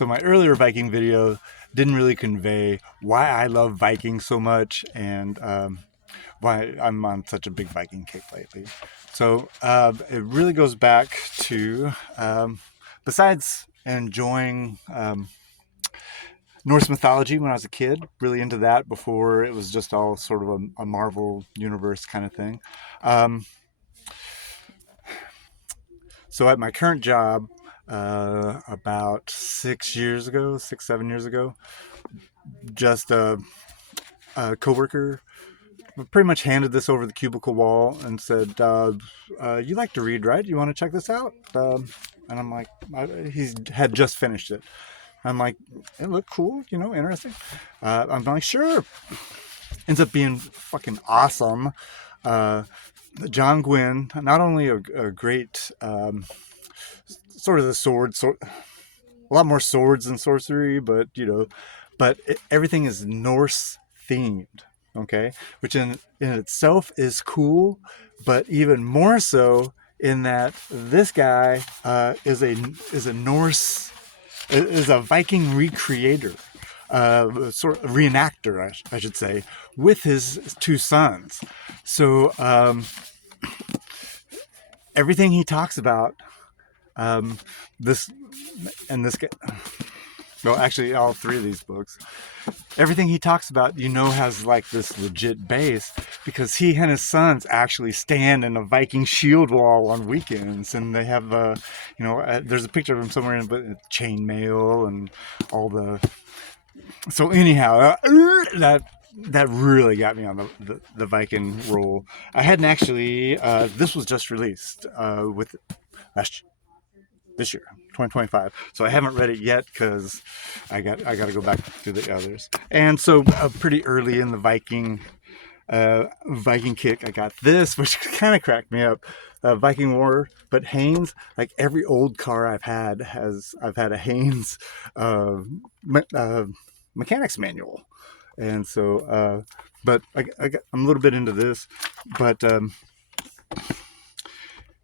So my earlier Viking video didn't really convey why I love Vikings so much and why I'm on such a big Viking kick lately. So it really goes back to, besides enjoying Norse mythology when I was a kid, really into that before it was just all sort of a Marvel universe kind of thing. Um, so at my current job, about 7 years ago, just a coworker pretty much handed this over the cubicle wall and said, "You like to read, right? You want to check this out?" And I'm like, he had just finished it. I'm like, it looked cool, interesting. I'm like, sure. Ends up being fucking awesome. Uh, John Gwynn, not only a great sort of a lot more swords and sorcery, but everything is Norse themed. Okay, which in itself is cool, but even more so in that this guy is a Norse, is a Viking recreator, sort of reenactor, I should say, with his two sons. So everything he talks about, this and this guy, well, actually, all three of these books, everything he talks about, has like this legit base because he and his sons actually stand in a Viking shield wall on weekends, and they have, there's a picture of him somewhere in chainmail and all the. So anyhow, that really got me on the Viking roll. I hadn't actually. This was just released with this year, 2025. So I haven't read it yet because I got to go back through the others. And so pretty early in the Viking kick, I got this, which kind of cracked me up. Viking War, but Haynes. Like every old car I've had a Haynes mechanics manual, and so but I'm a little bit into this, but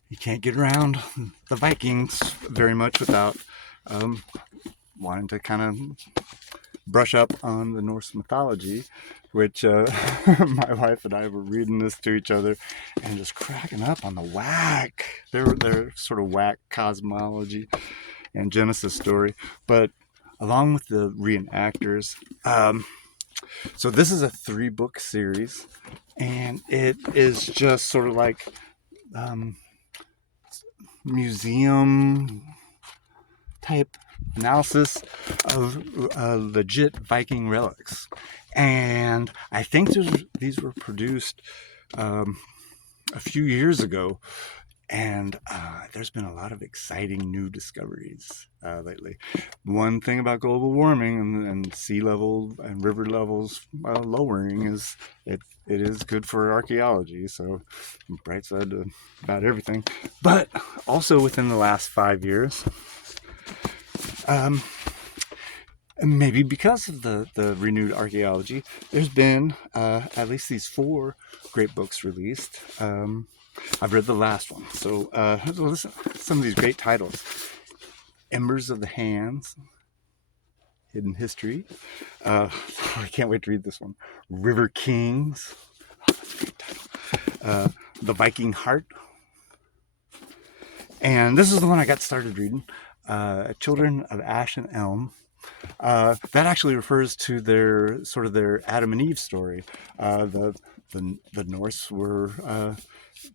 you can't get around the Vikings very much without wanting to kind of brush up on the Norse mythology, which my wife and I were reading this to each other and just cracking up on the whack, their sort of whack cosmology and Genesis story. But along with the reenactors, so this is a 3-book series, and it is just sort of like museum type analysis of legit Viking relics. And I think these were produced a few years ago, and there's been a lot of exciting new discoveries lately. One thing about global warming and sea level and river levels lowering is it is good for archaeology. So bright side to about everything. But also within the last 5 years, maybe because of the renewed archaeology, there's been at least these 4 great books released. I've read the last one, so listen to some of these great titles. Embers of the Hands, Hidden History. I can't wait to read this one. River Kings. Oh, that's a great title. The Viking Heart. And this is the one I got started reading. Children of Ash and Elm. That actually refers to their Adam and Eve story. The Norse were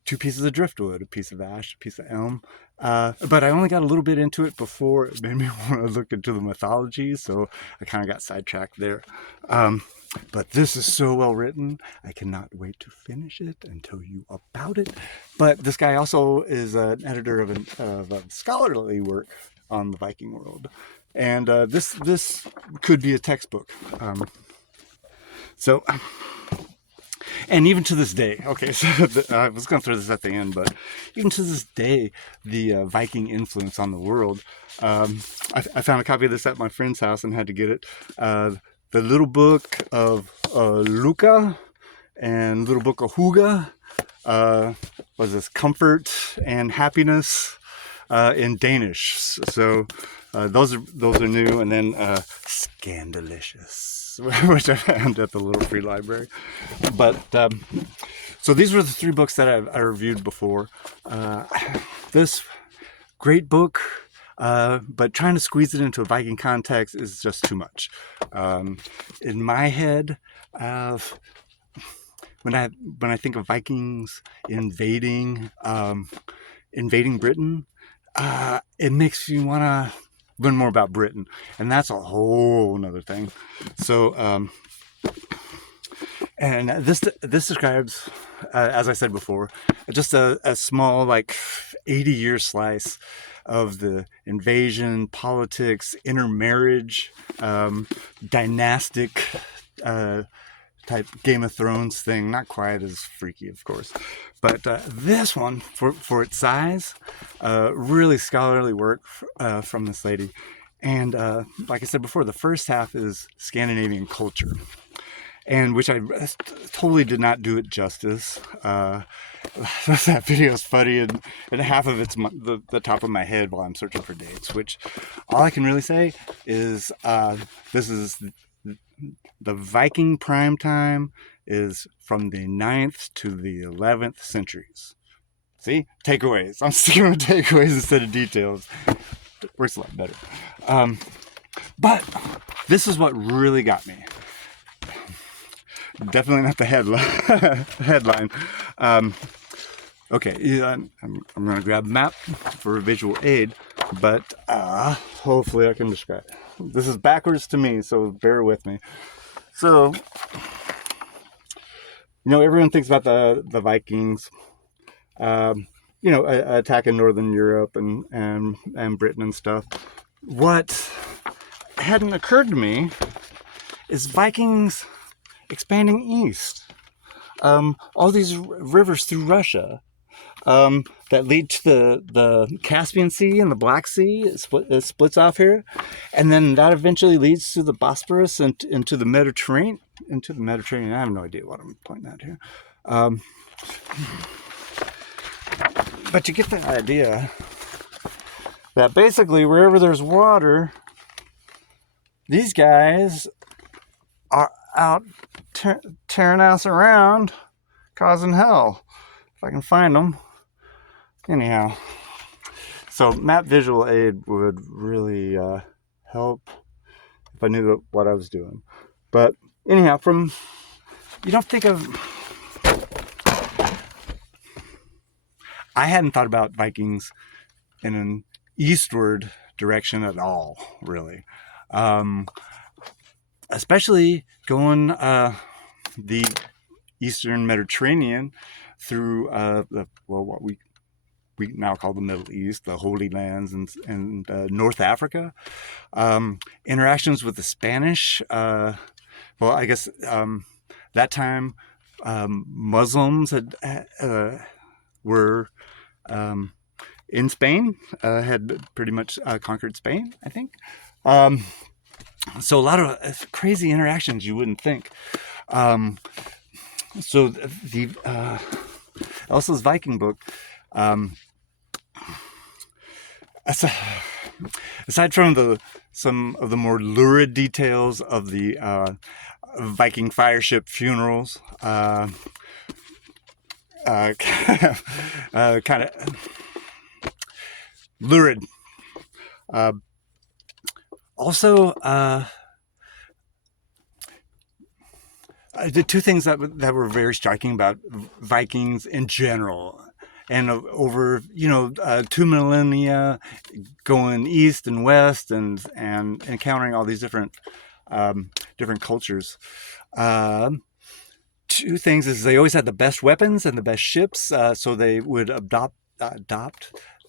2 pieces of driftwood, a piece of ash, a piece of elm. But I only got a little bit into it before it made me want to look into the mythology, so I kind of got sidetracked there. But this is so well written. I cannot wait to finish it and tell you about it. But this guy also is an editor of a scholarly work on the Viking world. And this could be a textbook. And even to this day, okay, so I was going to throw this at the end, but even to this day, the Viking influence on the world, I found a copy of this at my friend's house and had to get it. The Little Book of Luca and Little Book of Huga was this Comfort and Happiness in Danish. So Those are new, and then Scandalicious, which I found at the Little Free Library. But so these were the three books that I reviewed before. This great book, but trying to squeeze it into a Viking context is just too much. In my head, when I think of Vikings invading Britain, it makes you want to learn more about Britain, and that's a whole another thing. So, and this describes, as I said before, just a small, like, 80-year slice of the invasion, politics, intermarriage, dynastic type Game of Thrones thing. Not quite as freaky, of course, but this one, for its size, really scholarly work from this lady. And like I said before, the first half is Scandinavian culture, and which I totally did not do it justice. That video is funny, and half of it's the top of my head while I'm searching for dates, which all I can really say is this is the Viking prime time is from the 9th to the 11th centuries. See? Takeaways. I'm sticking with takeaways instead of details. Works a lot better. But this is what really got me. Definitely not the headline. Okay, I'm going to grab a map for a visual aid, but hopefully I can describe it. This is backwards to me, so bear with me. So, everyone thinks about the Vikings, attacking Northern Europe and Britain and stuff. What hadn't occurred to me is Vikings expanding east. All these rivers through Russia that lead to the Caspian Sea and the Black Sea. It splits off here, and then that eventually leads to the Bosporus and into the Mediterranean. I have no idea what I'm pointing at here, but you get the idea that basically wherever there's water, these guys are out tearing ass around, causing hell. If I can find them. Anyhow, so map visual aid would really help if I knew what I was doing. But anyhow, you don't think of... I hadn't thought about Vikings in an eastward direction at all, really. Especially going the Eastern Mediterranean through what we now call the Middle East, the Holy Lands, and North Africa. Interactions with the Spanish. I guess that time Muslims were in Spain, had pretty much conquered Spain, I think. So a lot of crazy interactions you wouldn't think. So the Elsa's Viking book, aside from some of the more lurid details of the Viking fireship funerals, kind of lurid. Also, the two things that were very striking about Vikings in general, and over 2 millennia, going east and west and encountering all these different cultures. Two things is they always had the best weapons and the best ships, so they would adopt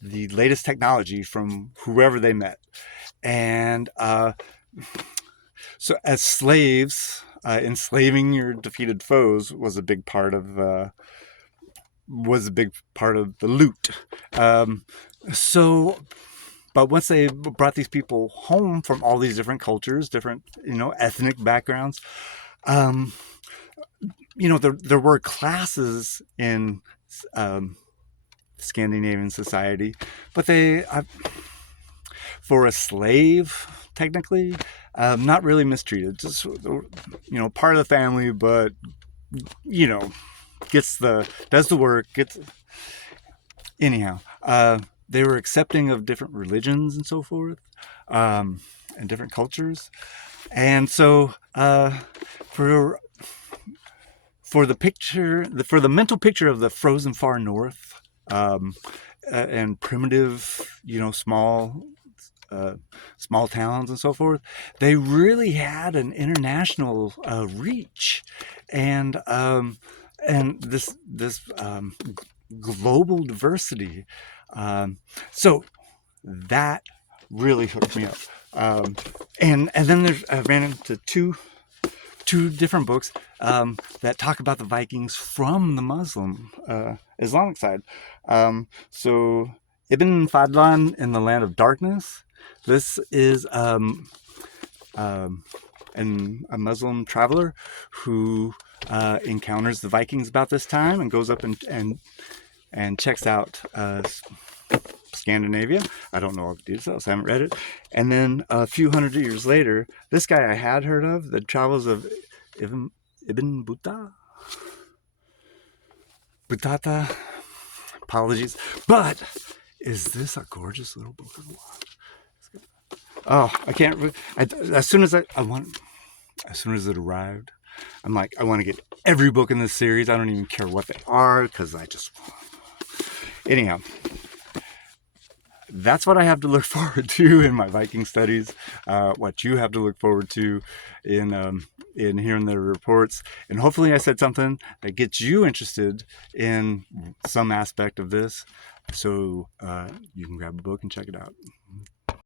the latest technology from whoever they met, and so as slaves, enslaving your defeated foes was a big part of the loot. But once they brought these people home from all these different cultures, different ethnic backgrounds, there were classes in Scandinavian society, but for a slave, technically, not really mistreated. Just part of the family, but you know, does the work. Gets anyhow. They were accepting of different religions and so forth, and different cultures, and so for for the mental picture of the frozen far north, and primitive, uh, small towns and so forth, they really had an international reach, and this global diversity. So that really hooked me up. And then I ran into two different books that talk about the Vikings from the Muslim Islamic side. So Ibn Fadlan in the Land of Darkness. This is a Muslim traveler who encounters the Vikings about this time and goes up and checks out Scandinavia. I don't know all the details, I haven't read it. And then a few hundred years later, this guy I had heard of, the Travels of Ibn Butata. Apologies, but is this a gorgeous little book of what? Oh, I can't. As soon as it arrived, I'm like, I want to get every book in this series. I don't even care what they are because I just. Anyhow, that's what I have to look forward to in my Viking studies. What you have to look forward to in hearing the reports, and hopefully I said something that gets you interested in some aspect of this, so you can grab a book and check it out.